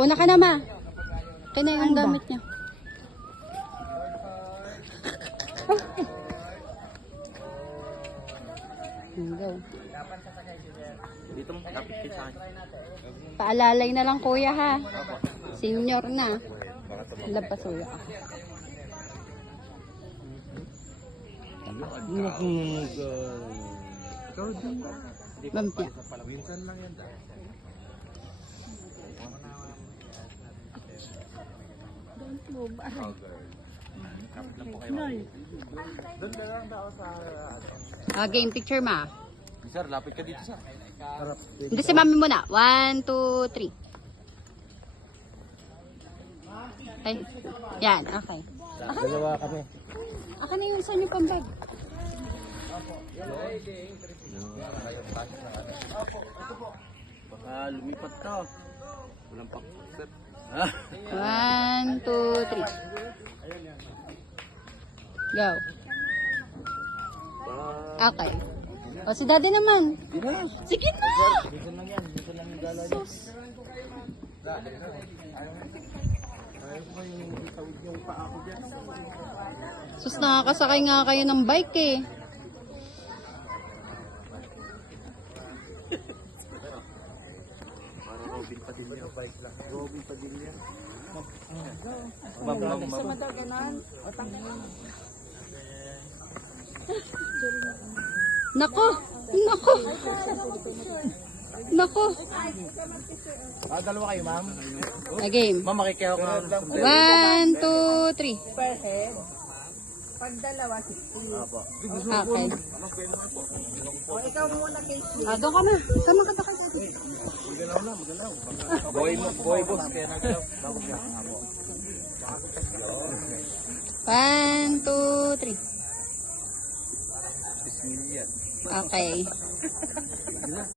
Una ka na, ma. Kaya na yung gamit niya. Go. Dito mo kapit kayo sa akin. Paalalay na lang kuya ha. Senior na. Labasuya ka. Ikaw din ba? Bampya. Minsan lang yan. Doon ka lang daw sa... Game picture ma. Sir, lapit ka dito, sir. Harap. Hindi si mami muna. 1, 2, 3. Okay. Yan, okay. Dalawa kami. Aka na yun, saan yung pambag? Baka lumipat ka. Walang pak, sir. 1, 2, 3. Go. Okay. O, si daddy naman. Sige na! Minsan lang yan. Minsan lang yung gala niya. Ayaw ko yung itawid yung paa ko dyan. Sus, nakakasakay nga kayo ng bike eh. Para Robin Padilla. Bike lang. Robin Padilla. Sa madaganan. Nako! Nako! Nako! Dalawa kayo, ma'am. Game. Ma'am, makikiyaw ka. 1, 2, 3. Per head. Pag dalawa, 60. Apo. Okay. O, ikaw muna kay Steve. Doon ka na. Sama ka ba kayo? Magalaw na, magalaw. Boy boss, kaya nagalaw. Bakit ka? Apo. 1, 2, 3. 6 million. Okay.